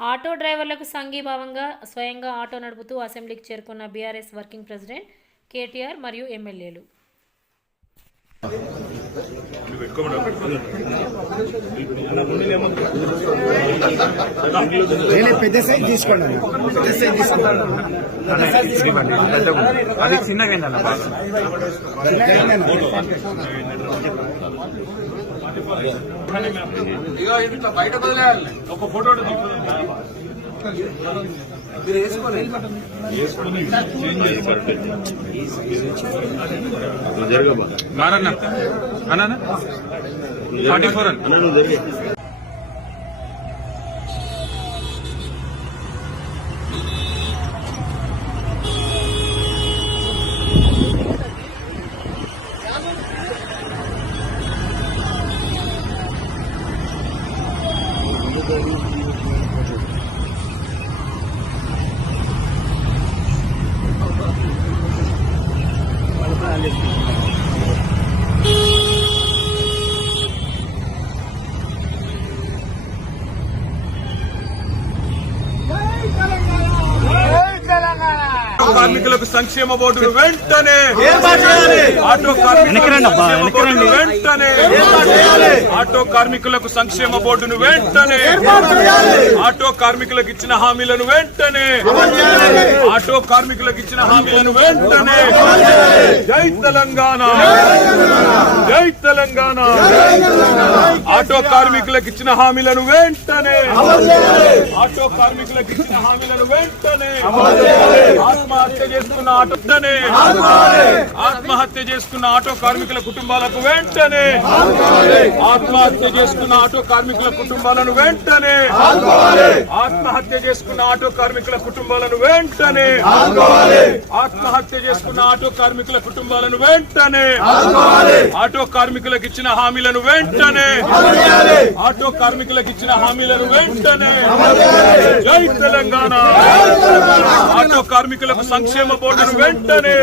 Auto డ్రైవర్లకు సంఘీభావంగా స్వయంగా ఆటో నడుపుతూ అసెంబ్లీకి చేరుకున్న బీఆర్ఎస్ వర్కింగ్ ప్రెసిడెంట్ కేటీఆర్ మరియు ఎమ్మెల్యేలు. అది చిన్నగా బయట బదిలేయాలి. ఒక ఫోటో మీరు వేసుకొని మారన్నా అన్నా 44 అన్న కార్మికులకు సంక్షేమ బోర్డును వెంటనే ఆటో కార్మికులకు వెంటనే ఆటో కార్మికులకు సంక్షేమ బోర్డును వెంటనే ఆటో కార్మికులకు ఇచ్చిన హామీలను వెంటనే ఆటో కార్మికులకు ఇచ్చిన హామీలను వెంటనే జై తెలంగాణ జై తెలంగాణ ఆటో కార్మికులకు ఇచ్చిన హామీలను వెంటనే ఆటో కార్మికులకు ఇచ్చిన హామీలను వెంటనే ఆత్మహత్య చేసుకున్న ఆటోనే ఆత్మహత్య చేసుకున్న ఆటో కార్మికుల కుటుంబాలకు వెంటనే ఆత్మహత్య చేసుకున్న ఆటో కార్మికుల కుటుంబాలను వెంటనే ఆత్మహత్య చేసుకున్న ఆటో కార్మికుల కుటుంబాలను వెంటనే ఆత్మహత్య చేసుకున్న ఆటో కార్మికుల కుటుంబాలను వెంటనే ఆటో కార్మికులకు ఇచ్చిన హామీలను వెంటనే ఆటో కార్మికులకు ఇచ్చిన హామీలను వెంటనే జై తెలంగాణ ఆటో కార్మికులకు సంక్షేమ బోర్డును వెంటనే